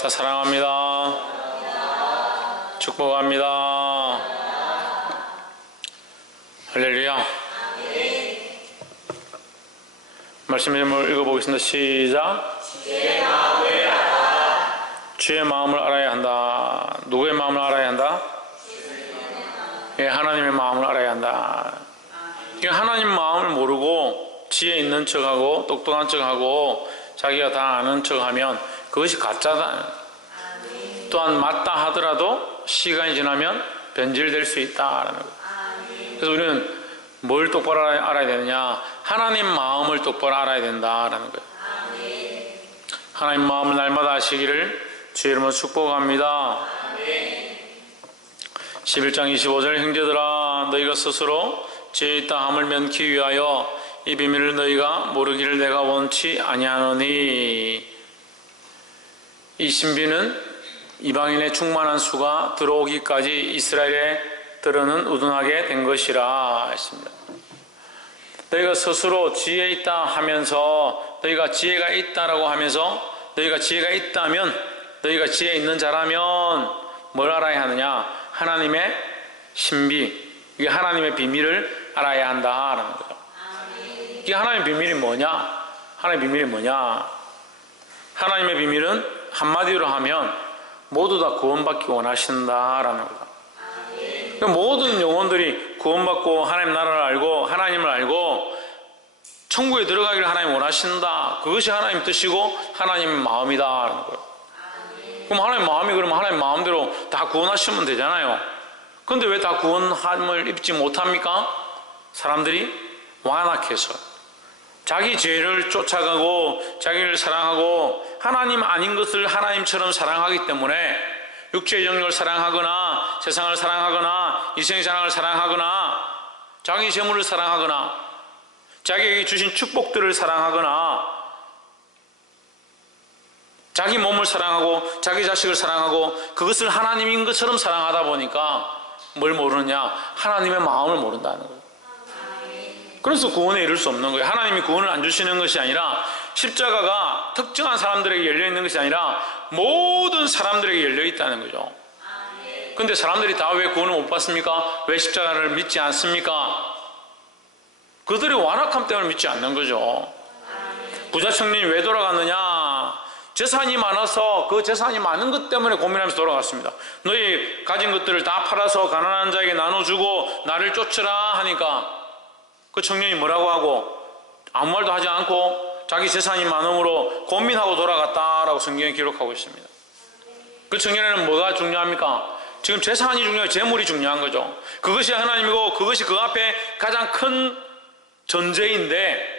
기도합시다. 사랑합니다. 축복합니다. 할렐루야. 말씀 제목을 읽어보겠습니다. 시작. 주의 마음을 알아야 한다. 누구의 마음을 알아야 한다? 예, 하나님의 마음을 알아야 한다. 하나님 마음을 모르고 지혜 있는 척하고 똑똑한 척하고 자기가 다 아는 척하면 그것이 가짜다. 또한 맞다 하더라도 시간이 지나면 변질될 수 있다라는 거예요. 그래서 우리는 뭘 똑바로 알아야 되느냐? 하나님 마음을 똑바로 알아야 된다라는 거예요. 하나님 마음을 날마다 아시기를 주의 이름으로 축복합니다. 11장 25절 형제들아 너희가 스스로 죄에 있다 함을 면키 위하여 이 비밀을 너희가 모르기를 내가 원치 아니하노니. 이 신비는 이방인의 충만한 수가 들어오기까지 이스라엘의 들어는 우둔하게 된 것이라 했습니다. 너희가 스스로 지혜 있다 하면서 너희가 지혜가 있다라고 하면서 너희가 지혜가 있다면 너희가 지혜 있는 자라면 뭘 알아야 하느냐? 하나님의 신비, 이게 하나님의 비밀을 알아야 한다라는 거예요. 이게 하나님의 비밀이 뭐냐? 하나님의 비밀이 뭐냐? 하나님의 비밀은 한마디로 하면 모두 다 구원받기 원하신다라는 거다. 모든 영혼들이 구원받고 하나님 나라를 알고 하나님을 알고 천국에 들어가기를 하나님 원하신다. 그것이 하나님 뜻이고 하나님의 마음이다라는 거예요. 그럼 하나님 마음이 그러면 하나님 마음대로 다 구원하시면 되잖아요. 그런데 왜 다 구원함을 입지 못합니까? 사람들이 완악해서 자기 죄를 쫓아가고 자기를 사랑하고 하나님 아닌 것을 하나님처럼 사랑하기 때문에 육체의 정욕을 사랑하거나 세상을 사랑하거나 이생의 사랑을 사랑하거나 자기 재물을 사랑하거나 자기에게 주신 축복들을 사랑하거나 자기 몸을 사랑하고 자기 자식을 사랑하고 그것을 하나님인 것처럼 사랑하다 보니까 뭘 모르느냐? 하나님의 마음을 모른다는 거예요. 그래서 구원에 이를 수 없는 거예요. 하나님이 구원을 안 주시는 것이 아니라 십자가가 특정한 사람들에게 열려있는 것이 아니라 모든 사람들에게 열려있다는 거죠. 그런데 사람들이 다 왜 구원을 못 받습니까? 왜 십자가를 믿지 않습니까? 그들의 완악함 때문에 믿지 않는 거죠. 부자 청년이 왜 돌아갔느냐? 재산이 많아서 그 재산이 많은 것 때문에 고민하면서 돌아갔습니다. 너희 가진 것들을 다 팔아서 가난한 자에게 나눠주고 나를 쫓으라 하니까 그 청년이 뭐라고 하고 아무 말도 하지 않고 자기 재산이 많음으로 고민하고 돌아갔다라고 성경에 기록하고 있습니다. 그 청년에는 뭐가 중요합니까? 지금 재산이 중요해요. 재물이 중요한 거죠. 그것이 하나님이고 그것이 그 앞에 가장 큰 전제인데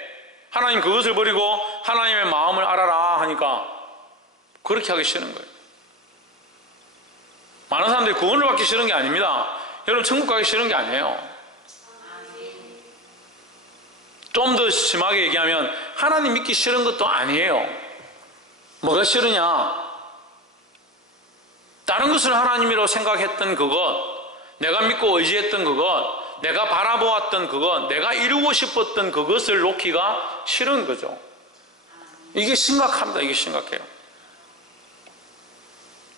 하나님 그것을 버리고 하나님의 마음을 알아라 하니까 그렇게 하기 싫은 거예요. 많은 사람들이 구원을 받기 싫은 게 아닙니다. 여러분 천국 가기 싫은 게 아니에요. 좀 더 심하게 얘기하면 하나님 믿기 싫은 것도 아니에요. 뭐가 싫으냐? 다른 것을 하나님이라고 생각했던 그것, 내가 믿고 의지했던 그것, 내가 바라보았던 그것, 내가 이루고 싶었던 그것을 놓기가 싫은 거죠. 이게 심각합니다. 이게 심각해요.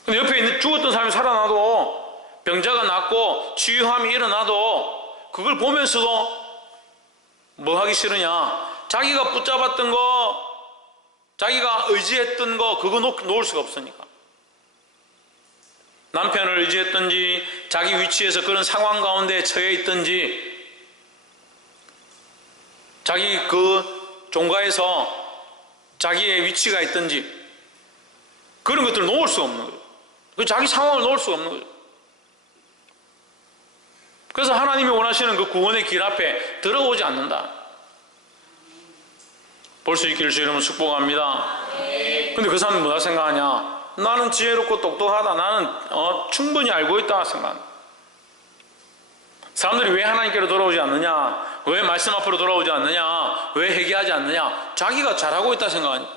근데 옆에 있는 죽었던 사람이 살아나도 병자가 낫고 치유함이 일어나도 그걸 보면서도 뭐 하기 싫으냐? 자기가 붙잡았던 거, 자기가 의지했던 거 그거 놓을 수가 없으니까. 남편을 의지했든지 자기 위치에서 그런 상황 가운데 처해 있든지 자기 그 종가에서 자기의 위치가 있든지 그런 것들을 놓을 수가 없는 거예요. 그 자기 상황을 놓을 수가 없는 거예요. 그래서 하나님이 원하시는 그 구원의 길 앞에 들어오지 않는다. 볼 수 있기를 주의 이름으로 축복합니다. 근데 그 사람은 뭐라 생각하냐? 나는 지혜롭고 똑똑하다. 나는 충분히 알고 있다 생각한다. 사람들이 왜 하나님께로 돌아오지 않느냐? 왜 말씀 앞으로 돌아오지 않느냐? 왜 회개하지 않느냐? 자기가 잘하고 있다 생각하니까.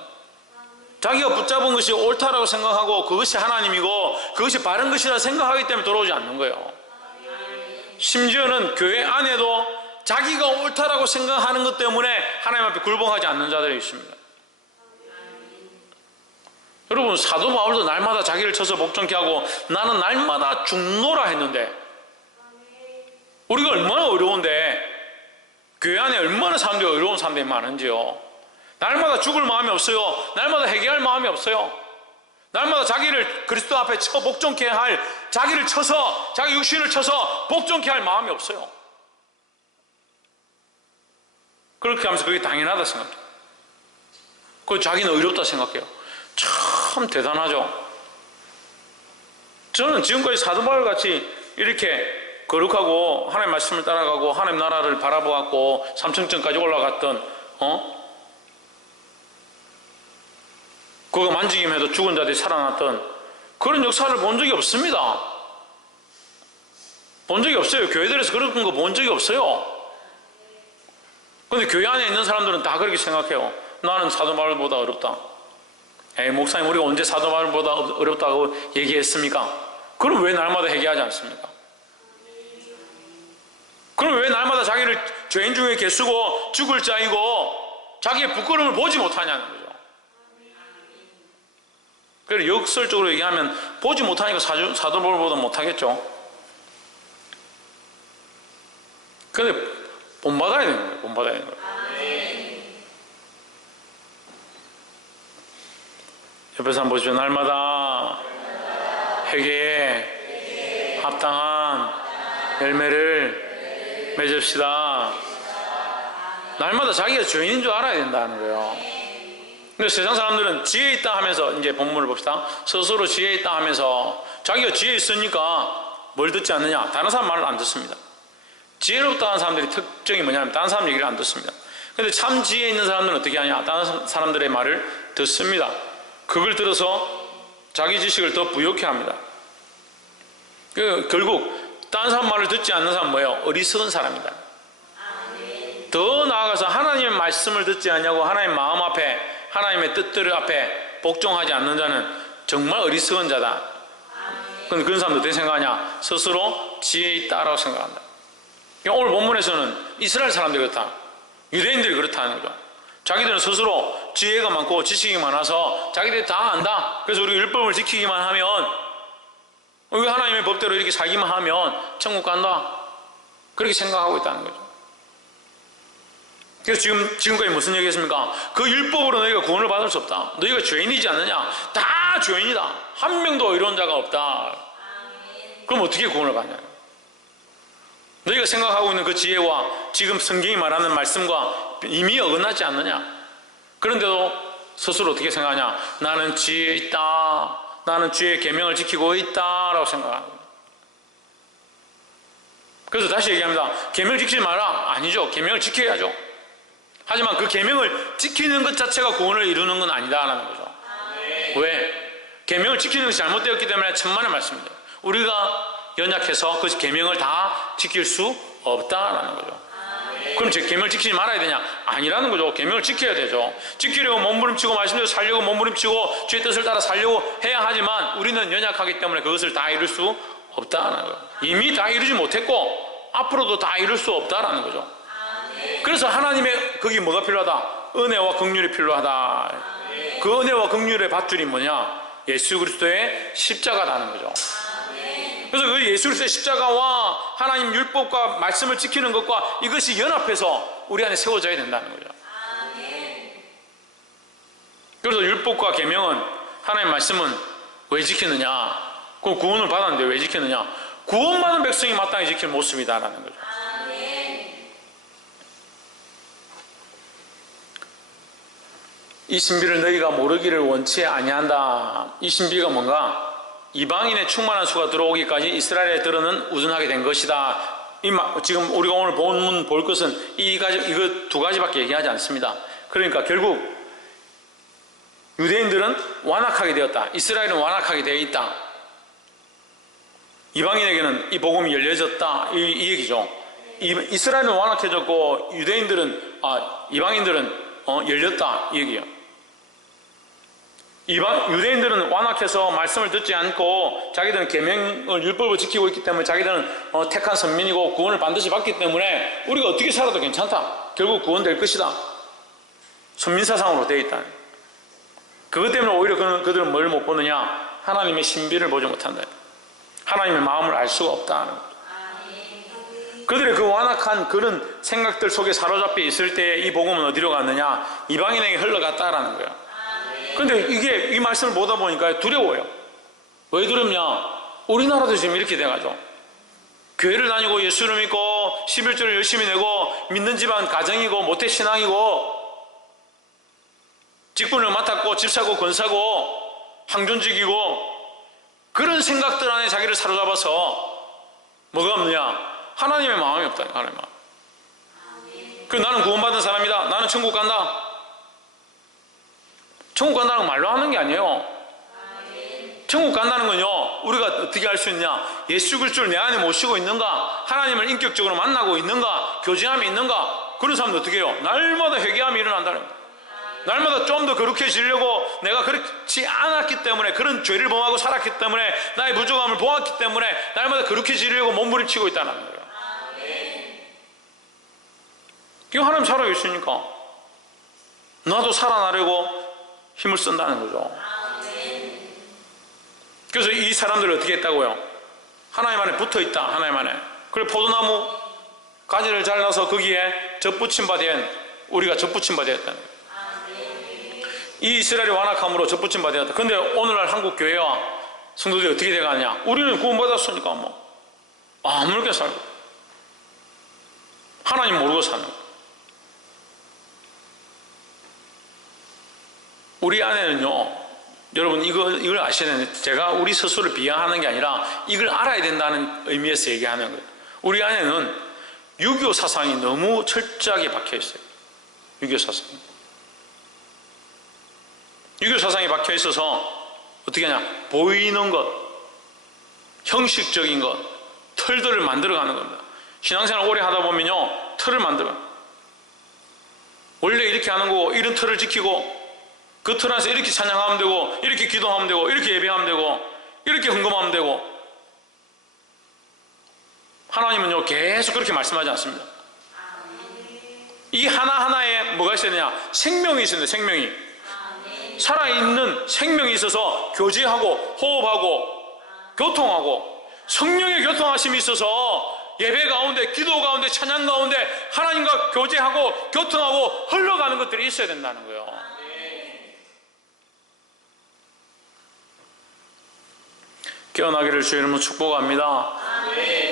자기가 붙잡은 것이 옳다라고 생각하고 그것이 하나님이고 그것이 바른 것이라 생각하기 때문에 돌아오지 않는 거예요. 심지어는 교회 안에도 자기가 옳다라고 생각하는 것 때문에 하나님 앞에 굴복하지 않는 자들이 있습니다. 여러분, 사도 바울도 날마다 자기를 쳐서 복종케 하고 나는 날마다 죽노라 했는데, 우리가 얼마나 어려운데, 교회 안에 얼마나 사람들이 어려운 사람들이 많은지요. 날마다 죽을 마음이 없어요. 날마다 회개할 마음이 없어요. 날마다 자기를 그리스도 앞에 쳐 복종케 할, 자기를 쳐서, 자기 육신을 쳐서 복종케 할 마음이 없어요. 그렇게 하면서 그게 당연하다 생각해요. 그 자기는 의롭다 생각해요. 참 대단하죠. 저는 지금까지 사도 바울 같이 이렇게 거룩하고 하나님 말씀을 따라가고 하나님 나라를 바라보았고 삼층천까지 올라갔던 그거 만지기만 해도 죽은 자들이 살아났던 그런 역사를 본 적이 없습니다. 본 적이 없어요. 교회들에서 그런 거 본 적이 없어요. 그런데 교회 안에 있는 사람들은 다 그렇게 생각해요. 나는 사도 바울보다 어렵다. 에이, 목사님, 우리가 언제 사도 바울보다 어렵다고 얘기했습니까? 그럼 왜 날마다 회개하지 않습니까? 그럼 왜 날마다 자기를 죄인 중에 개수고 죽을 자이고 자기의 부끄러움을 보지 못하냐는 거죠. 그래서 역설적으로 얘기하면 보지 못하니까 사도 바울보다 못하겠죠. 그런데 본받아야 되는 거예요. 본받아야 되는 거예요. 옆에서 한번 보시죠. 날마다 회개에 합당한 열매를 맺읍시다. 날마다 자기가 죄인인 줄 알아야 된다는 거예요. 근데 세상 사람들은 지혜 있다 하면서, 이제 본문을 봅시다. 스스로 지혜 있다 하면서 자기가 지혜 있으니까 뭘 듣지 않느냐? 다른 사람 말을 안 듣습니다. 지혜롭다 하는 사람들이 특징이 뭐냐면 다른 사람 얘기를 안 듣습니다. 근데 참 지혜 있는 사람들은 어떻게 하냐? 다른 사람들의 말을 듣습니다. 그걸 들어서 자기 지식을 더 부욕해 합니다. 결국 다른 사람 말을 듣지 않는 사람은 뭐예요? 어리석은 사람이다. 더 나아가서 하나님의 말씀을 듣지 않냐고 하나님의 마음 앞에, 하나님의 뜻들 앞에 복종하지 않는 자는 정말 어리석은 자다. 그런데 그런 사람도 어떻게 생각하냐? 스스로 지혜 있다라고 생각한다. 오늘 본문에서는 이스라엘 사람들이 그렇다, 유대인들이 그렇다는 거죠. 자기들은 스스로 지혜가 많고 지식이 많아서 자기들이 다 안다. 그래서 우리가 율법을 지키기만 하면, 우리가 하나님의 법대로 이렇게 살기만 하면 천국 간다. 그렇게 생각하고 있다는 거죠. 그래서 지금까지 무슨 얘기했습니까? 그 율법으로 너희가 구원을 받을 수 없다. 너희가 죄인이지 않느냐? 다 죄인이다. 한 명도 의로운 자가 없다. 그럼 어떻게 구원을 받냐? 너희가 생각하고 있는 그 지혜와 지금 성경이 말하는 말씀과 이미 어긋나지 않느냐? 그런데도 스스로 어떻게 생각하냐? 나는 지혜 있다. 나는 주의 계명을 지키고 있다라고 생각합니다. 그래서 다시 얘기합니다. 계명을 지키지 마라. 아니죠. 계명을 지켜야죠. 하지만 그 계명을 지키는 것 자체가 구원을 이루는 건 아니다라는 거죠. 왜? 계명을 지키는 것이 잘못되었기 때문에 천만의 말씀입니다. 우리가 연약해서 그 계명을 다 지킬 수 없다라는 거죠. 그럼 제 계명을 지키지 말아야 되냐? 아니라는 거죠. 계명을 지켜야 되죠. 지키려고 몸부림치고 말씀대로 살려고 몸부림치고 주의 뜻을 따라 살려고 해야 하지만 우리는 연약하기 때문에 그것을 다 이룰 수 없다라는 거죠. 이미 다 이루지 못했고 앞으로도 다 이룰 수 없다라는 거죠. 그래서 하나님의 거기 뭐가 필요하다? 은혜와 긍휼이 필요하다. 그 은혜와 긍휼의 밧줄이 뭐냐? 예수 그리스도의 십자가라는 거죠. 그래서 그 예수 그리스도의 십자가와 하나님 율법과 말씀을 지키는 것과 이것이 연합해서 우리 안에 세워져야 된다는 거죠. 그래서 율법과 계명은, 하나님 말씀은 왜 지키느냐? 그 구원을 받았는데 왜 지키느냐? 구원받은 백성이 마땅히 지킬 모습이다라는 거죠. 이 신비를 너희가 모르기를 원치 아니한다. 이 신비가 뭔가? 이방인의 충만한 수가 들어오기까지 이스라엘에 들어는 우둔하게 된 것이다. 지금 우리가 오늘 본문 볼 것은 이거 두 가지밖에 얘기하지 않습니다. 그러니까 결국 유대인들은 완악하게 되었다. 이스라엘은 완악하게 되어 있다. 이방인에게는 이 복음이 열려졌다. 이 얘기죠. 이스라엘은 완악해졌고 이방인들은 열렸다. 이 얘기예요. 유대인들은 완악해서 말씀을 듣지 않고 자기들은 계명을 율법을 지키고 있기 때문에 자기들은 택한 선민이고 구원을 반드시 받기 때문에 우리가 어떻게 살아도 괜찮다. 결국 구원될 것이다. 선민사상으로 되어 있다. 그것 때문에 오히려 그들은 뭘 못 보느냐? 하나님의 신비를 보지 못한다. 하나님의 마음을 알 수가 없다는 거죠. 그들의 그 완악한 그런 생각들 속에 사로잡혀 있을 때 이 복음은 어디로 갔느냐? 이방인에게 흘러갔다라는 거예요. 근데 이 말씀을 보다 보니까 두려워요. 왜 두렵냐? 우리나라도 지금 이렇게 돼가지고 교회를 다니고 예수를 믿고 11조를 열심히 내고 믿는 집안 가정이고 모태신앙이고 직분을 맡았고 집 사고 건 사고 항존직이고 그런 생각들 안에 자기를 사로잡아서 뭐가 없느냐? 하나님의 마음이 없다. 하나님의 마음. 그 나는 구원받은 사람이다. 나는 천국 간다. 천국 간다는 건 말로 하는 게 아니에요. 천국 간다는 건요, 우리가 어떻게 할 수 있냐? 예수 그리스도를 내 안에 모시고 있는가? 하나님을 인격적으로 만나고 있는가? 교제함이 있는가? 그런 사람들 어떻게 해요? 날마다 회개함이 일어난다는 거예요. 날마다 좀 더 거룩해지려고 내가 그렇지 않았기 때문에 그런 죄를 범하고 살았기 때문에 나의 부족함을 보았기 때문에 날마다 거룩해지려고 몸부림치고 있다는 거예요. 이거 하나님 살아계시니까 나도 살아나려고 힘을 쓴다는 거죠. 그래서 이 사람들을 어떻게 했다고요? 하나님 안에 붙어있다. 하나님 안에. 그리고 포도나무 가지를 잘라서 거기에 젖붙임 바 된 우리가 젖붙임 바 되었다는 거예요. 이 이스라엘의 완악함으로 젖붙임 바 되었다. 근데 오늘날 한국 교회와 성도들이 어떻게 돼가냐? 우리는 구원받았으니까 뭐 아무렇게 살고 하나님 모르고 사는 거예요. 우리 안에는요, 여러분 이걸 아셔야 되는데, 제가 우리 스스로를 비하하는 게 아니라 이걸 알아야 된다는 의미에서 얘기하는 거예요. 우리 안에는 유교 사상이 너무 철저하게 박혀 있어요. 유교 사상이. 유교 사상이 박혀 있어서 어떻게 하냐? 보이는 것, 형식적인 것, 틀들을 만들어가는 겁니다. 신앙생활 오래 하다 보면요, 틀을 만들어요. 원래 이렇게 하는 거고 이런 틀을 지키고 그 틀 안에서 이렇게 찬양하면 되고 이렇게 기도하면 되고 이렇게 예배하면 되고 이렇게 헌금하면 되고. 하나님은요 계속 그렇게 말씀하지 않습니다. 이 하나하나에 뭐가 있어야 되냐? 생명이 있어야 돼요. 생명이. 살아있는 생명이 있어서 교제하고 호흡하고 교통하고 성령의 교통하심이 있어서 예배 가운데 기도 가운데 찬양 가운데 하나님과 교제하고 교통하고 흘러가는 것들이 있어야 된다는 거예요. 깨어나기를 주의 이름으로 축복합니다.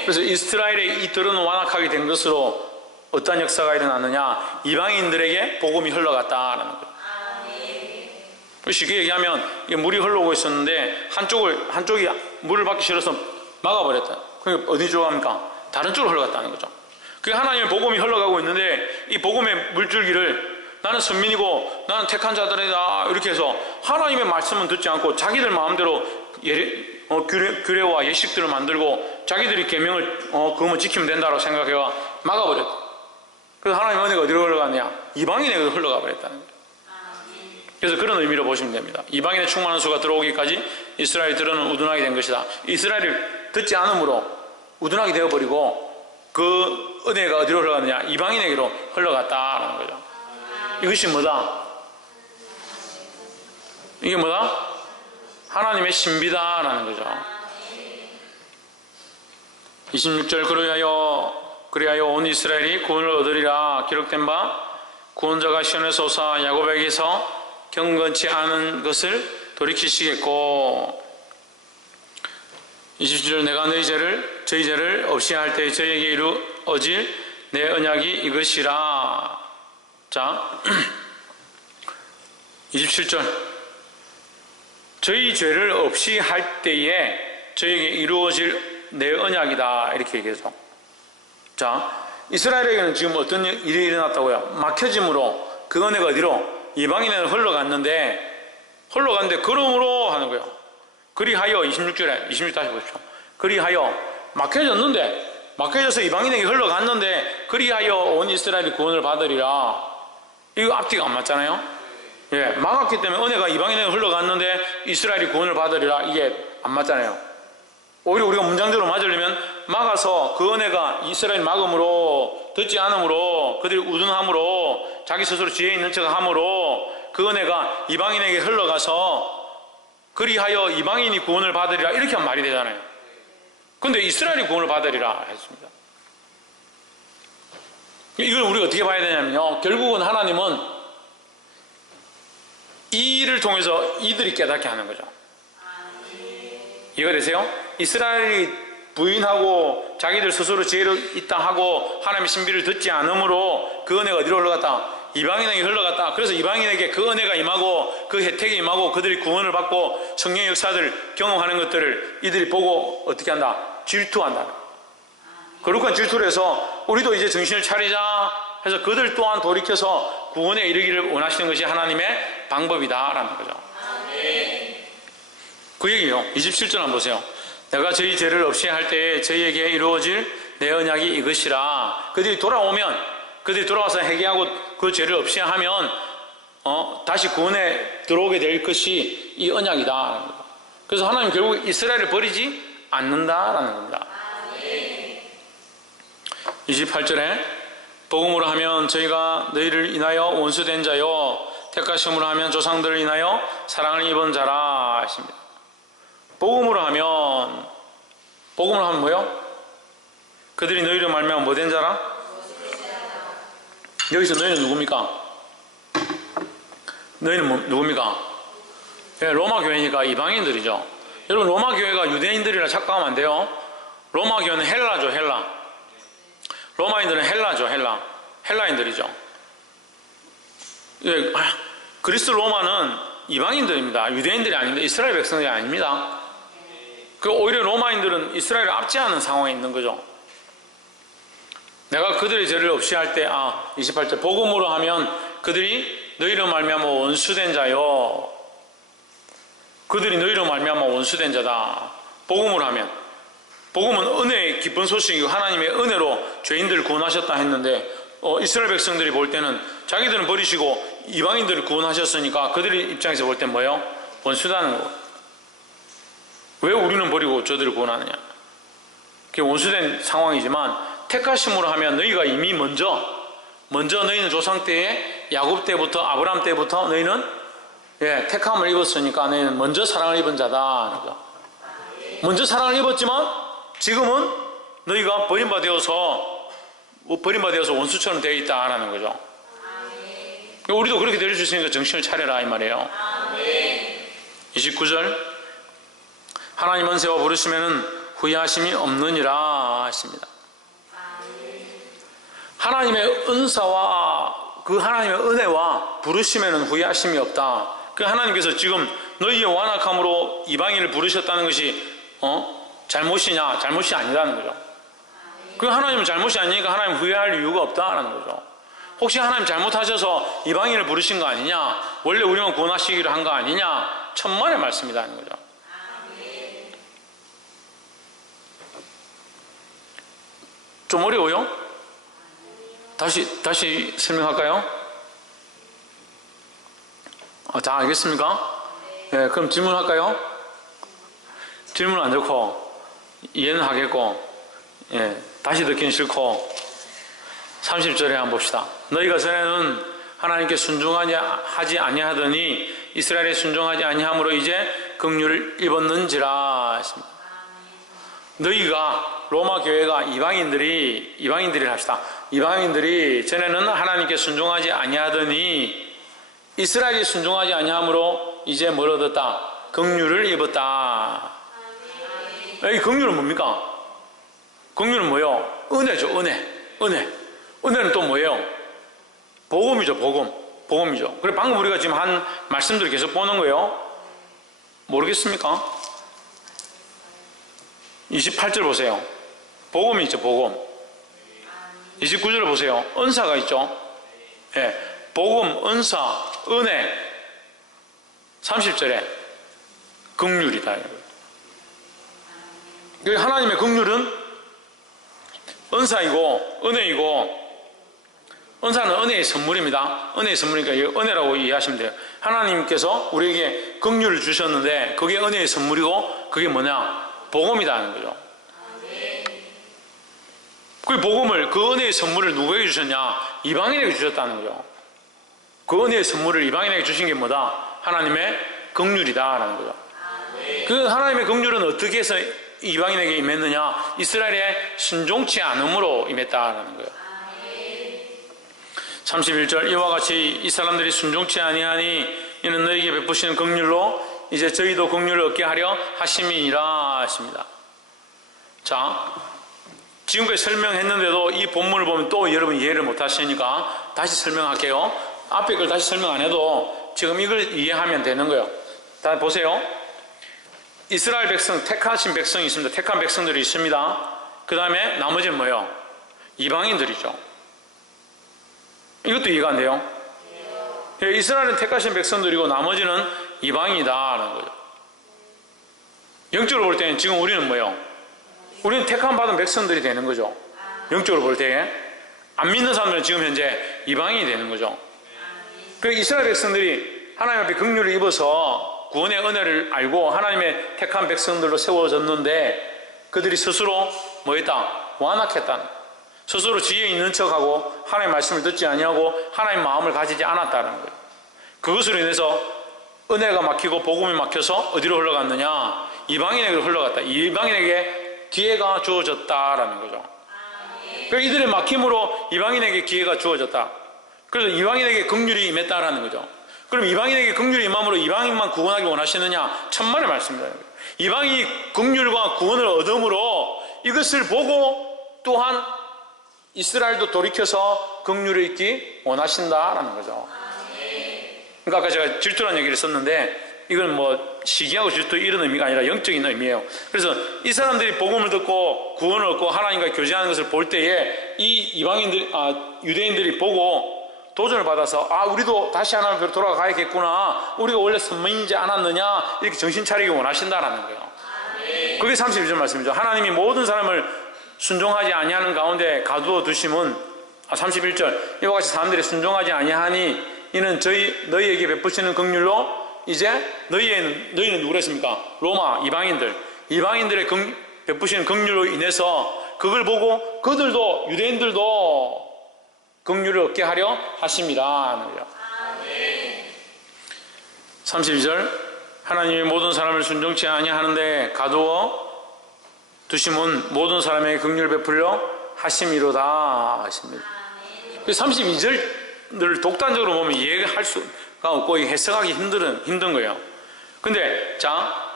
그래서 이스라엘의 이 들은 완악하게 된 것으로 어떤 역사가 일어났느냐? 이방인들에게 복음이 흘러갔다라는 거예요. 쉽게 얘기하면 물이 흘러오고 있었는데 한쪽이 물을 받기 싫어서 막아버렸다. 그러니까 어디 쪽으로 합니까? 다른 쪽으로 흘러갔다는 거죠. 그게 하나님의 복음이 흘러가고 있는데 이 복음의 물줄기를 나는 선민이고 나는 택한 자들이다 이렇게 해서 하나님의 말씀은 듣지 않고 자기들 마음대로 규례와 예식들을 만들고 자기들이 계명을 그것만 지키면 된다고 생각해와 막아버렸다. 그래서 하나님의 은혜가 어디로 흘러갔냐? 이방인에게 흘러가 버렸다는 거예요. 그래서 그런 의미로 보시면 됩니다. 이방인의 충만한 수가 들어오기까지 이스라엘이 들어는 우둔하게 된 것이다. 이스라엘이 듣지 않으므로 우둔하게 되어버리고 그 은혜가 어디로 흘러갔느냐? 이방인에게로 흘러갔다라는 거죠. 이것이 뭐다? 이게 뭐다? 하나님의 신비다라는 거죠. 26절 그리하여 온 이스라엘이 구원을 얻으리라 기록된 바 구원자가 시온에서 오사 야곱에게서 경건치 않은 것을 돌이키시겠고 27절 내가 저희 죄를 없이 할 때 저희에게 이루어질 내 언약이 이것이라. 자 27절 저희 죄를 없이 할 때에 저희에게 이루어질 내 언약이다 이렇게 얘기해서, 자 이스라엘에게는 지금 어떤 일이 일어났다고요? 막혀짐으로 그 은혜가 어디로? 이방인에는 흘러갔는데 그러므로 하는 거예요. 그리하여 26절에 26 다시 보십시오. 그리하여 막혀져서 이방인에게 흘러갔는데 그리하여 온 이스라엘이 구원을 받으리라. 이거 앞뒤가 안 맞잖아요. 예, 막았기 때문에 은혜가 이방인에게 흘러갔는데 이스라엘이 구원을 받으리라. 이게 안 맞잖아요. 오히려 우리가 문장적으로 맞으려면 막아서 그 은혜가 이스라엘 막음으로 듣지 않음으로 그들이 우둔함으로 자기 스스로 지혜 있는 척함으로 그 은혜가 이방인에게 흘러가서 그리하여 이방인이 구원을 받으리라 이렇게 하면 말이 되잖아요. 근데 이스라엘이 구원을 받으리라 했습니다. 이걸 우리가 어떻게 봐야 되냐면요, 결국은 하나님은 이 일을 통해서 이들이 깨닫게 하는 거죠. 이해가 되세요? 이스라엘이 부인하고 자기들 스스로 지혜를 있다 하고 하나님의 신비를 듣지 않으므로 그 은혜가 어디로 흘러갔다? 이방인에게 흘러갔다. 그래서 이방인에게 그 은혜가 임하고 그 혜택이 임하고 그들이 구원을 받고 성령의 역사들 경험하는 것들을 이들이 보고 어떻게 한다? 질투한다. 거룩한 질투를 해서 우리도 이제 정신을 차리자 해서 그들 또한 돌이켜서 구원에 이르기를 원하시는 것이 하나님의 방법이다라는 거죠. 그 얘기요. 27절 한번 보세요. 내가 저희 죄를 없이 할 때에 저희에게 이루어질 내 언약이 이것이라. 그들이 돌아와서 회개하고 그 죄를 없이 하면 다시 구원에 들어오게 될 것이 이 언약이다. 그래서 하나님 결국 이스라엘을 버리지 않는다라는 겁니다. 28절에 복음으로 하면 저희가 너희를 인하여 원수된 자요 택하심으로 하면 조상들을 인하여 사랑을 입은 자라 하십니다. 복음으로 하면 뭐요? 그들이 너희를 말미암아 뭐된 자라? 여기서 너희는 누굽니까? 너희는 누굽니까? 예, 로마 교회니까 이방인들이죠. 여러분, 로마 교회가 유대인들이라 착각하면 안 돼요. 로마 교회는 헬라죠, 헬라. 로마인들은 헬라죠, 헬라인들이죠. 예, 그리스 로마는 이방인들입니다. 유대인들이 아닙니다. 이스라엘 백성들이 아닙니다. 오히려 로마인들은 이스라엘을 압제하는 상황에 있는 거죠. 내가 그들의 죄를 없이 할 때 28절 복음으로 하면 그들이 너희로 말미암아 원수된 자요. 그들이 너희로 말미암아 원수된 자다. 복음으로 하면 복음은 은혜의 기쁜 소식이고 하나님의 은혜로 죄인들을 구원하셨다 했는데 이스라엘 백성들이 볼 때는 자기들은 버리시고 이방인들을 구원하셨으니까 그들의 입장에서 볼 땐 뭐예요? 원수다는 거. 왜 우리는 버리고 저들을 구원하느냐? 그게 원수된 상황이지만 택하심으로 하면 너희가 이미 먼저 너희는 조상 때에 야곱 때부터 아브라함 때부터 너희는 택함을 입었으니까 너희는 먼저 사랑을 입은 자다. 먼저 사랑을 입었지만 지금은 너희가 버림받아서 원수처럼 되어 있다라는 거죠. 우리도 그렇게 될 수 있으니까 정신을 차려라 이 말이에요. 29절 하나님 은혜와 부르시면은 후회하심이 없느니라 하십니다. 하나님의 은사와 그 하나님의 은혜와 부르시면은 후회하심이 없다. 그 하나님께서 지금 너희의 완악함으로 이방인을 부르셨다는 것이 잘못이냐? 잘못이 아니라는 거죠. 그 하나님은 잘못이 아니니까 하나님 후회할 이유가 없다라는 거죠. 혹시 하나님 잘못하셔서 이방인을 부르신 거 아니냐? 원래 우리만 구원하시기로 한 거 아니냐? 천만의 말씀이라는 거죠. 좀 어려워요? 다시 설명할까요? 다 알겠습니까? 네, 그럼 질문할까요? 질문 안 좋고 이해는 하겠고 다시 듣기는 싫고 30절에 한번 봅시다. 너희가 전에는 하나님께 순종하지 아니하더니 이스라엘에 순종하지 아니함으로 이제 긍휼을 입었는지라 했습니다. 너희가 로마 교회가 이방인들이 합시다. 이방인들이 전에는 하나님께 순종하지 아니하더니 이스라엘이 순종하지 아니함으로 이제 뭘 얻었다? 긍휼을 입었다. 이 긍휼은 뭡니까? 긍휼은 뭐예요? 은혜죠, 은혜는 또 뭐예요? 복음이죠, 복음이죠. 그래 방금 우리가 지금 한 말씀들을 계속 보는 거예요. 모르겠습니까? 28절 보세요. 복음이 있죠, 복음. 29절 보세요. 은사가 있죠. 복음, 은사, 은혜. 30절에 긍휼이다. 하나님의 긍휼은 은사이고 은혜이고, 은사는 은혜의 선물입니다. 은혜의 선물이니까 은혜라고 이해하시면 돼요. 하나님께서 우리에게 긍휼을 주셨는데 그게 은혜의 선물이고 그게 뭐냐? 복음이라는 거죠. 그 복음을, 그 은혜의 선물을 누구에게 주셨냐? 이방인에게 주셨다는 거죠. 그 은혜의 선물을 이방인에게 주신 게 뭐다? 하나님의 긍휼이다라는 거죠. 그 하나님의 긍휼은 어떻게 해서 이방인에게 임했느냐? 이스라엘의 순종치 않음으로 임했다라는 거예요. 31절 이와 같이 이 사람들이 순종치 아니하니 이는 너희에게 베푸시는 긍휼로 이제 저희도 긍휼을 얻게 하려 하심이니라 하십니다. 자, 지금까지 설명했는데도 이 본문을 보면 또 여러분 이해를 못 하시니까 다시 설명할게요. 앞에 걸 다시 설명 안 해도 지금 이걸 이해하면 되는 거예요. 다 보세요. 이스라엘 백성, 택하신 백성이 있습니다. 택한 백성들이 있습니다. 그 다음에 나머지는 뭐예요? 이방인들이죠. 이것도 이해가 안 돼요? 이스라엘은 택하신 백성들이고 나머지는 이방인이다라는 거죠. 영적으로 볼 때는 지금 우리는 뭐예요? 우리는 택함 받은 백성들이 되는 거죠. 영적으로 볼 때 안 믿는 사람들은 지금 현재 이방인이 되는 거죠. 그래서 이스라엘 백성들이 하나님 앞에 긍휼을 입어서 구원의 은혜를 알고 하나님의 택한 백성들로 세워졌는데 그들이 스스로 뭐 했다? 완악했다. 스스로 지혜 있는 척하고 하나님의 말씀을 듣지 아니하고 하나님의 마음을 가지지 않았다는 거예요. 그것으로 인해서 은혜가 막히고 복음이 막혀서 어디로 흘러갔느냐? 이방인에게 흘러갔다. 이방인에게 기회가 주어졌다라는 거죠. 그래서 이들의 막힘으로 이방인에게 기회가 주어졌다. 그래서 이방인에게 긍휼이 임했다라는 거죠. 그럼 이방인에게 긍휼이 임함으로 이방인만 구원하기 원하시느냐? 천만의 말씀입니다. 이방인이 긍휼과 구원을 얻음으로 이것을 보고 또한 이스라엘도 돌이켜서 긍휼을 잊기 원하신다라는 거죠. 그러니까 아까 제가 질투라는 얘기를 썼는데 이건 뭐 시기하고 질투 이런 의미가 아니라 영적인 의미예요. 그래서 이 사람들이 복음을 듣고 구원을 얻고 하나님과 교제하는 것을 볼 때에 이 이방인들, 유대인들이 보고 도전을 받아서 우리도 다시 하나님 앞으로 돌아가야겠구나. 우리가 원래 선민이지 않았느냐. 이렇게 정신 차리기 원하신다라는 거예요. 그게 32절 말씀이죠. 하나님이 모든 사람을 순종하지 아니하는 가운데 가두어 두심은 31절 이와 같이 사람들이 순종하지 아니하니 이는 너희에게 베푸시는 긍휼로 이제 너희는 누구랬습니까? 로마 이방인들의 베푸시는 긍휼로 인해서 그걸 보고 그들도 유대인들도 긍휼을 얻게 하려 하심이라. 32절 하나님이 모든 사람을 순종치 아니하는데 가두어 두심은 모든 사람에게 긍휼을 베풀려 하심이로다 하십니다. 32절을 독단적으로 보면 이해할 수가 없고 해석하기 힘든 거예요. 근데 자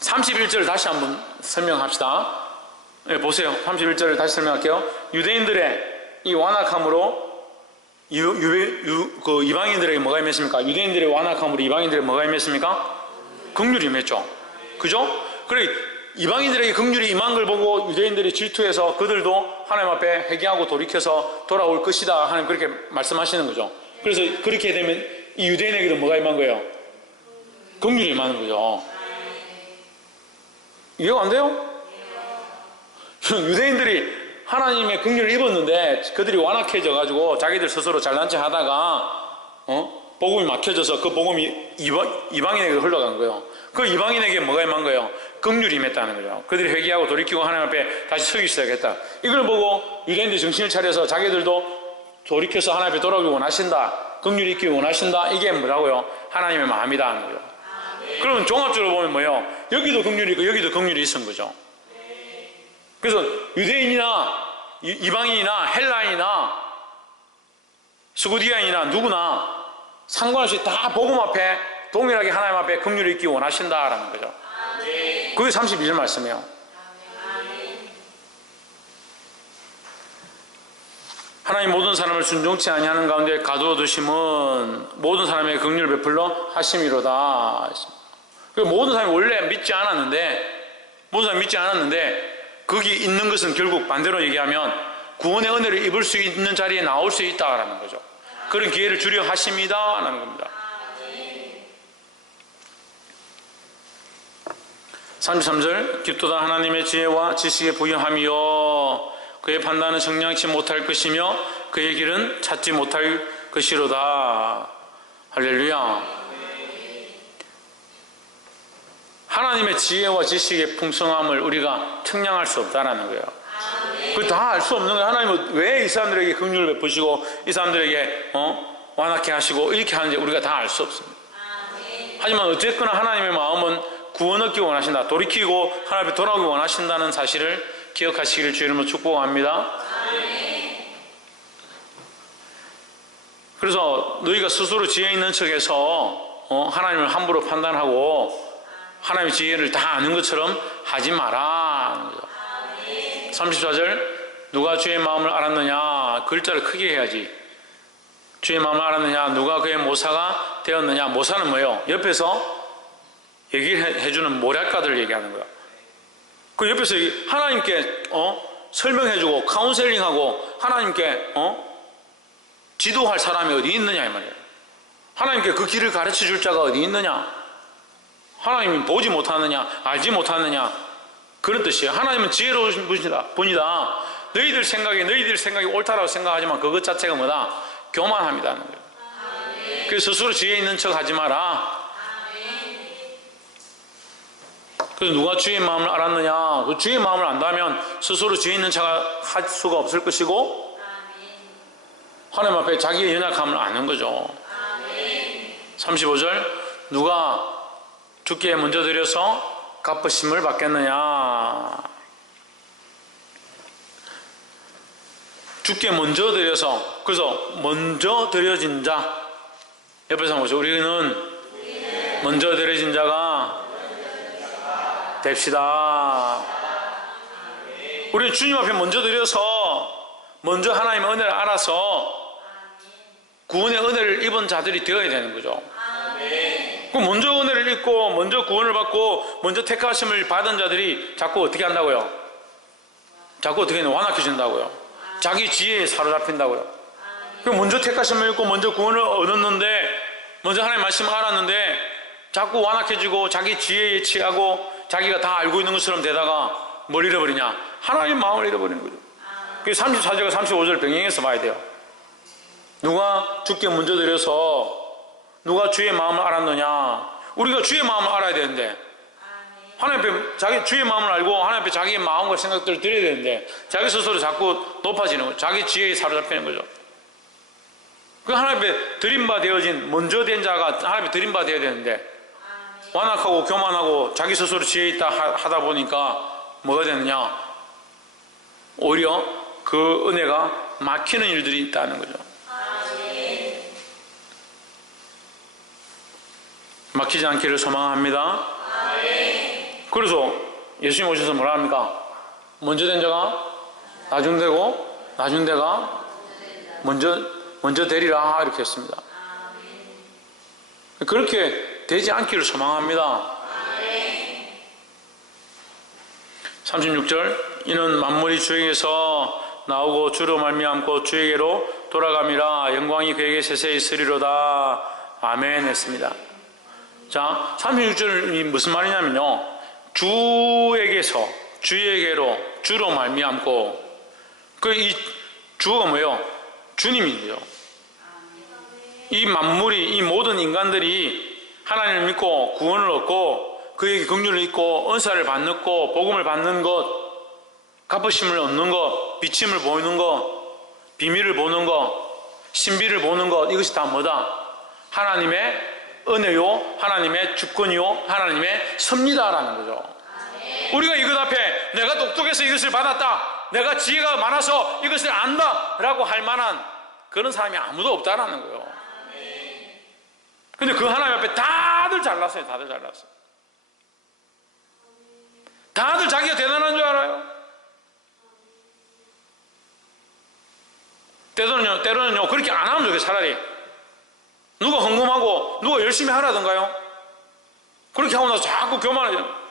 31절 다시 한번 설명합시다. 네, 보세요. 31절을 다시 설명할게요. 유대인들의 이 완악함으로 이방인들에게 뭐가 임했습니까? 유대인들의 완악함으로 이방인들에게 뭐가 임했습니까? 긍휼이 임했죠. 그죠? 그래 이방인들에게 긍휼이 임한 걸 보고 유대인들이 질투해서 그들도 하나님 앞에 회개하고 돌이켜서 돌아올 것이다. 하나님 그렇게 말씀하시는 거죠. 그래서 그렇게 되면 이 유대인에게도 뭐가 임한 거예요? 긍휼이 임하는 거죠. 이해가 안 돼요? 유대인들이 하나님의 긍휼을 입었는데 그들이 완악해져 가지고 자기들 스스로 잘난 체 하다가 복음이 막혀져서 그 복음이 이방인에게 흘러간 거예요. 그 이방인에게 뭐가 임한 거예요? 긍휼이 임했다는 거죠. 그들이 회개하고 돌이키고 하나님 앞에 다시 서기 시작했다. 이걸 보고 유대인들이 정신을 차려서 자기들도 돌이켜서 하나님 앞에 돌아오기 원하신다. 긍휼이 있기 원하신다. 이게 뭐라고요? 하나님의 마음이다 하는 거예요. 그러면 종합적으로 보면 뭐예요? 여기도 긍휼이 있고 여기도 긍휼이 있은 거죠. 그래서 유대인이나 이방인이나 헬라인이나 스구디아인이나 누구나 상관없이 다 복음 앞에 동일하게 하나님 앞에 긍휼이 있기 원하신다라는 거죠. 그게 32절 말씀이에요. 하나님 모든 사람을 순종치 아니하는 가운데 가두어 두심은 모든 사람에게 긍휼을 베풀러 하심이로다. 모든 사람이 원래 믿지 않았는데 거기 있는 것은 결국 반대로 얘기하면 구원의 은혜를 입을 수 있는 자리에 나올 수 있다라는 거죠. 그런 기회를 주려 하심이다 라는 겁니다. 33절 깊도다 하나님의 지혜와 지식에 부여함이요 그의 판단은 정량치 못할 것이며 그의 길은 찾지 못할 것이로다. 할렐루야. 하나님의 지혜와 지식의 풍성함을 우리가 측량할 수 없다라는 거예요. 그거 다 알 수 없는 거예요. 하나님은 왜 이 사람들에게 긍휼을 베푸시고 이 사람들에게 완악해 하시고 이렇게 하는지 우리가 다 알 수 없습니다. 하지만 어쨌거나 하나님의 마음은 구원 얻기 원하신다, 돌이키고 하나님 앞에 돌아오기 원하신다는 사실을 기억하시기를 주의 이름으로 축복합니다. 그래서 너희가 스스로 지혜 있는 척해서 하나님을 함부로 판단하고 하나님의 지혜를 다 아는 것처럼 하지 마라. 34절, 누가 주의 마음을 알았느냐, 글자를 크게 해야지. 주의 마음을 알았느냐, 누가 그의 모사가 되었느냐. 모사는 뭐예요? 옆에서 얘기를 해주는 모략가들 얘기하는 거야. 그 옆에서 하나님께 설명해주고 카운셀링하고 하나님께 지도할 사람이 어디 있느냐 이 말이에요. 하나님께 그 길을 가르쳐 줄 자가 어디 있느냐. 하나님이 보지 못하느냐, 알지 못하느냐, 그런 뜻이에요. 하나님은 지혜로우신 분이다. 너희들 생각이 옳다라고 생각하지만 그것 자체가 뭐다? 교만합니다. 그래서 스스로 지혜 있는 척 하지 마라. 그래서 누가 주의 마음을 알았느냐, 그 주의 마음을 안다면 스스로 지혜 있는 척 할 수가 없을 것이고 하나님 앞에 자기의 연약함을 아는 거죠. 35절, 누가 주께 먼저 드려서 갚으심을 받겠느냐. 주께 먼저 드려서, 그래서 먼저 드려진 자, 옆에서 보죠. 우리는 먼저 드려진 자가 됩시다. 우리는 주님 앞에 먼저 드려서 먼저 하나님의 은혜를 알아서 구원의 은혜를 입은 자들이 되어야 되는 거죠. 그럼 먼저 은혜를 입고 먼저 구원을 받고 먼저 택하심을 받은 자들이 자꾸 어떻게 한다고요? 자꾸 어떻게 완악해진다고요? 자기 지혜에 사로잡힌다고요? 그럼 먼저 택하심을 입고 먼저 구원을 얻었는데, 먼저 하나님의 말씀을 알았는데 자꾸 완악해지고 자기 지혜에 취하고 자기가 다 알고 있는 것처럼 되다가 뭘 잃어버리냐? 하나님의 마음을 잃어버리는 거죠. 그래서 34절과 35절 병행해서 봐야 돼요. 누가 주께 먼저 드려서 누가 주의 마음을 알았느냐. 우리가 주의 마음을 알아야 되는데, 하나님 앞에 자기 주의 마음을 알고 하나님 앞에 자기의 마음과 생각들을 드려야 되는데 자기 스스로 자꾸 높아지는 거죠. 자기 지혜에 사로잡히는 거죠. 그 하나님 앞에 드림바 되어진 먼저 된 자가 하나님 앞에 드림바 되어야 되는데 완악하고 교만하고 자기 스스로 지혜 있다 하다 보니까 뭐가 되느냐? 오히려 그 은혜가 막히는 일들이 있다는 거죠. 막히지 않기를 소망합니다. 그래서 예수님 오셔서 뭐라 합니까? 먼저 된 자가 나중 되고 나중 되가 먼저 되리라 이렇게 했습니다. 그렇게 되지 않기를 소망합니다. 36절, 이는 만물이 주에게서 나오고 주로 말미암고 주에게로 돌아감이라 영광이 그에게 세세히 있으리로다. 아멘 했습니다. 자, 36절이 무슨 말이냐면요, 주에게서, 주에게로, 주로 말미암고, 이 주가 뭐예요? 주님인데요. 이 만물이, 이 모든 인간들이 하나님을 믿고 구원을 얻고 그에게 긍휼을 입고 은사를 받고 복음을 받는 것, 갚으심을 얻는 것, 비침을 보이는 것, 비밀을 보는 것, 신비를 보는 것, 이것이 다 뭐다? 하나님의 은혜요, 하나님의 주권이요, 하나님의 섭리다라는 거죠. 우리가 이것 앞에 내가 똑똑해서 이것을 받았다, 내가 지혜가 많아서 이것을 안다 라고 할 만한 그런 사람이 아무도 없다라는 거예요. 근데 그 하나님 앞에 다들 잘났어요. 다들 잘났어요. 다들 자기가 대단한 줄 알아요. 때로는요 그렇게 안 하면 좋겠어요. 차라리 누가 헌금하고 누가 열심히 하라던가요. 그렇게 하고 나서 자꾸 교만해요.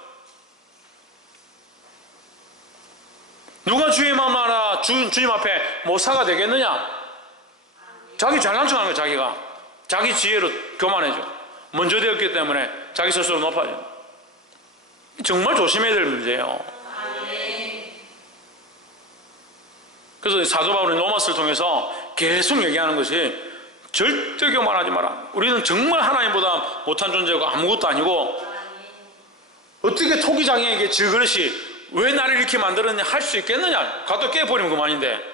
누가 주의 마음을 알아 주님 앞에 모사가 되겠느냐. 자기 잘난 척하는 거예요. 자기가 자기 지혜로 교만해져. 먼저 되었기 때문에 자기 스스로 높아져. 정말 조심해야 될 문제예요. 그래서 사도 바울은 로마서를 통해서 계속 얘기하는 것이 절대 교만하지 마라. 우리는 정말 하나님보다 못한 존재고 아무것도 아니고 어떻게 토기장애에게 질그릇이 왜 나를 이렇게 만들었냐 할 수 있겠느냐. 갖다 깨버리면 그만인데.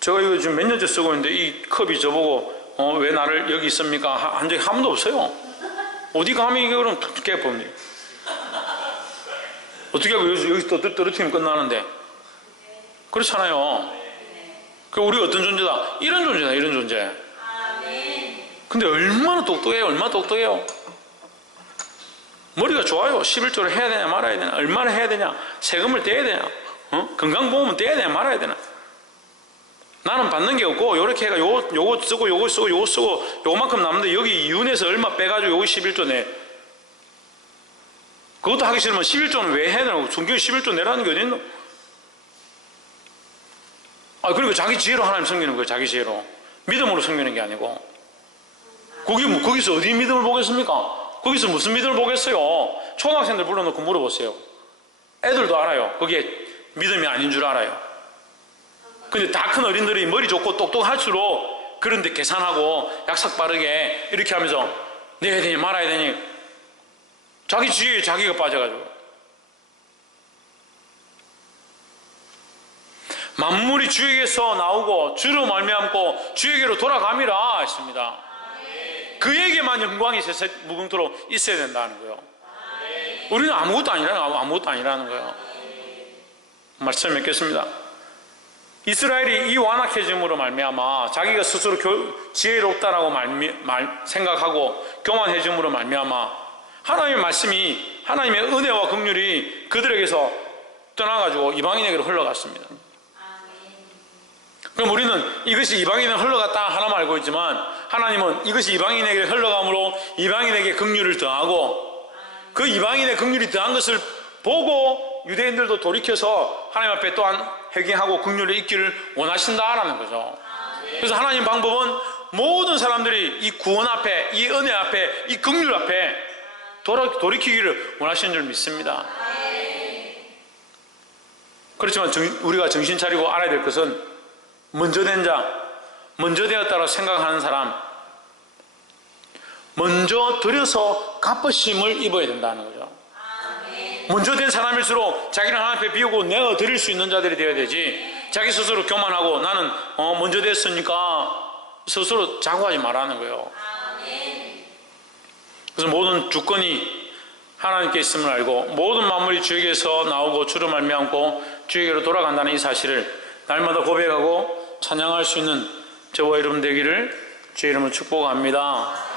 제가 이거 지금 몇 년째 쓰고 있는데 이 컵이 저보고 왜 나를 여기 있습니까? 한 적이 한 번도 없어요. 어디 감히 이거는 툭툭 깨봅니? 어떻게 하고 여기 떨어뜨리면 끝나는데. 그렇잖아요. 그 우리가 어떤 존재다? 이런 존재다, 이런 존재. 근데 얼마나 똑똑해요, 얼마나 똑똑해요. 머리가 좋아요. 11조를 해야 되냐 말아야 되냐, 얼마나 해야 되냐, 세금을 떼야 되냐, 건강보험은 떼야 되냐 말아야 되냐. 나는 받는 게 없고 요렇게 해가 요거 쓰고 요거 쓰고 요거 쓰고 요만큼 남는데 여기 이윤에서 얼마 빼가지고 요거 11조 내. 그것도 하기 싫으면 11조는 왜 해야 되냐고. 성경에 11조 내라는 게 어디 있노? 그리고 자기 지혜로 하나님 섬기는 거예요. 자기 지혜로. 믿음으로 섬기는 게 아니고. 거기서 어디 믿음을 보겠습니까? 거기서 무슨 믿음을 보겠어요? 초등학생들 불러놓고 물어보세요. 애들도 알아요. 그게 믿음이 아닌 줄 알아요. 근데 다 큰 어린들이 머리 좋고 똑똑할수록 그런데 계산하고 약삭 빠르게 이렇게 하면서 내야 되니 말아야 되니 자기 지혜에 자기가 빠져가지고. 만물이 주에게서 나오고 주로 말미암고 주에게로 돌아감이라 했습니다. 그에게만 영광이 무궁토록 있어야 된다는 거예요. 우리는 아무것도 아니라는 거예요. 말씀 맺겠습니다. 이스라엘이 이 완악해짐으로 말미암아 자기가 스스로 지혜롭다라고 생각하고 교만해짐으로 말미암아 하나님의 말씀이, 하나님의 은혜와 긍휼이 그들에게서 떠나가지고 이방인에게로 흘러갔습니다. 그럼 우리는 이것이 이방인에 흘러갔다 하나만 알고 있지만 하나님은 이것이 이방인에게 흘러감으로 이방인에게 긍휼을 더하고 그 이방인의 긍휼이 더한 것을 보고 유대인들도 돌이켜서 하나님 앞에 또한 회개하고 긍휼을 잊기를 원하신다라는 거죠. 그래서 하나님 방법은 모든 사람들이 이 구원 앞에, 이 은혜 앞에, 이 긍휼 앞에 돌이키기를 원하시는 줄 믿습니다. 그렇지만 우리가 정신 차리고 알아야 될 것은 먼저 된 자, 먼저 되었다고 생각하는 사람, 먼저 드려서 갚으심을 입어야 된다는 거죠. 먼저 된 사람일수록 자기는 하나님 앞에 비우고 내가 드릴 수 있는 자들이 되어야 되지, 자기 스스로 교만하고 나는 먼저 됐으니까 스스로 자고하지 말라는 거예요. 그래서 모든 주권이 하나님께 있음을 알고 모든 만물이 주에게서 나오고 주로 말미암고 주에게로 돌아간다는 이 사실을 날마다 고백하고 찬양할 수 있는 저와 여러분 되기를 주의 이름으로 축복합니다.